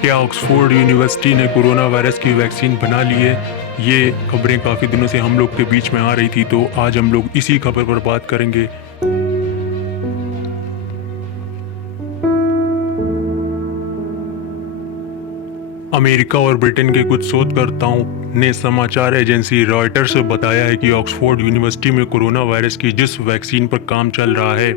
क्या Oxford university ने corona virus की वैक्सीन बना ली है? ये खबरें काफ़ी दिनों से हम लोग के बीच में आ रही थी, तो आज हम लोग इसी खबर पर बात करेंगे। अमेरिका और ब्रिटेन के कुछ शोधकर्ताओं ने समाचार एजेंसी रॉयटर्स से बताया है कि ऑक्सफोर्ड यूनिवर्सिटी में कोरोना वायरस की जिस वैक्सीन पर काम चल रहा है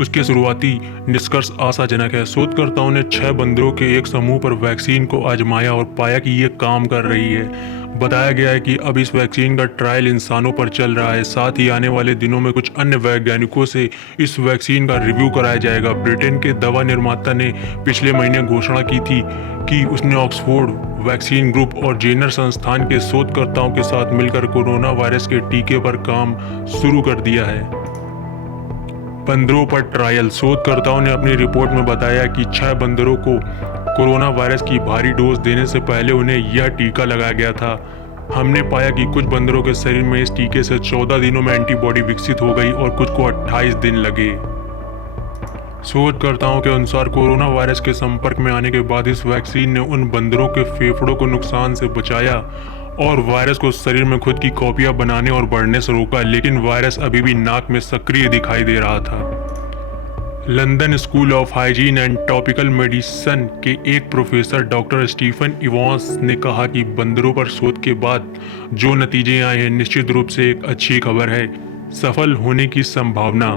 उसके शुरुआती निष्कर्ष आशाजनक है। शोधकर्ताओं ने 6 बंदरों के एक समूह पर वैक्सीन को आजमाया और पाया कि ये काम कर रही है। बताया गया है कि अब इस वैक्सीन का ट्रायल इंसानों पर चल रहा है। साथ ही आने वाले दिनों में कुछ अन्य वैज्ञानिकों से इस वैक्सीन का रिव्यू कराया जाएगा। ब्रिटेन के दवा निर्माता ने पिछले महीने घोषणा की थी कि उसने ऑक्सफोर्ड वैक्सीन ग्रुप और जेनर संस्थान के शोधकर्ताओं के साथ मिलकर कोरोना वायरस के टीके पर काम शुरू कर दिया है। बंदरों पर ट्रायल। शोधकर्ताओं ने अपनी रिपोर्ट में बताया कि 6 बंदरों को कोरोना वायरस की भारी डोज देने से पहले उन्हें यह टीका लगाया गया था। हमने पाया कि कुछ बंदरों के शरीर में इस टीके से 14 दिनों में एंटीबॉडी विकसित हो गई और कुछ को 28 दिन लगे। शोधकर्ताओं के अनुसार कोरोना वायरस के संपर्क में आने के बाद इस वैक्सीन ने उन बंदरों के फेफड़ों को नुकसान से बचाया और वायरस को शरीर में खुद की कॉपियां बनाने और बढ़ने से रोका, लेकिन वायरस अभी भी नाक में सक्रिय दिखाई दे रहा था। London school of hygiene and topical medicine के एक प्रोफेसर डॉक्टर स्टीफन इवांस ने कहा कि बंदरों पर शोध के बाद जो नतीजे आए हैं निश्चित रूप से एक अच्छी खबर है। सफल होने की संभावना।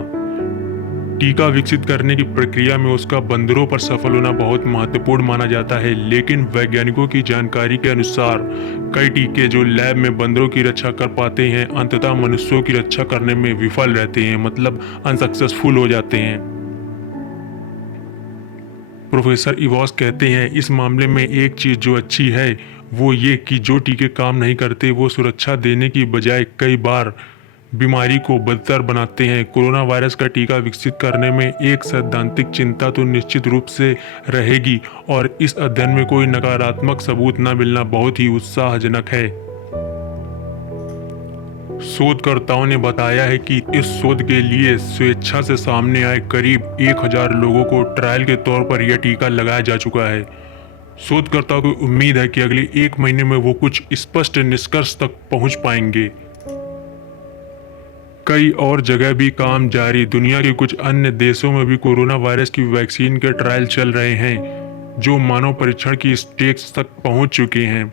टीका विकसित करने की प्रक्रिया में उसका बंदरों पर सफल होना बहुत महत्वपूर्ण माना जाता है, लेकिन वैज्ञानिकों की जानकारी के अनुसार कई टीके जो लैब में बंदरों की रक्षा कर पाते हैं अंततः मनुष्यों की रक्षा करने में विफल रहते हैं, मतलब अनसक्सेसफुल हो जाते हैं। प्रोफेसर इवास कहते हैं इस मामले में एक चीज जो अच्छी है वो ये कि जो टीके काम नहीं करते वो सुरक्षा देने की बजाय कई बार बीमारी को बदतर बनाते हैं। कोरोना वायरस का टीका विकसित करने में एक सैद्धांतिक चिंता तो निश्चित रूप से रहेगी और इस अध्ययन में कोई नकारात्मक सबूत न मिलना बहुत ही उत्साहजनक है। शोधकर्ताओं ने बताया है कि इस शोध के लिए स्वेच्छा से सामने आए करीब 1000 लोगों को ट्रायल के तौर पर यह टीका लगाया जा चुका है। शोधकर्ताओं को उम्मीद है कि अगले 1 महीने में वो कुछ स्पष्ट निष्कर्ष तक पहुंच पाएंगे। कई और जगह भी काम जारी। दुनिया के कुछ अन्य देशों में भी कोरोना वायरस की वैक्सीन के ट्रायल चल रहे हैं जो मानव परीक्षण की स्टेज तक पहुंच चुके हैं।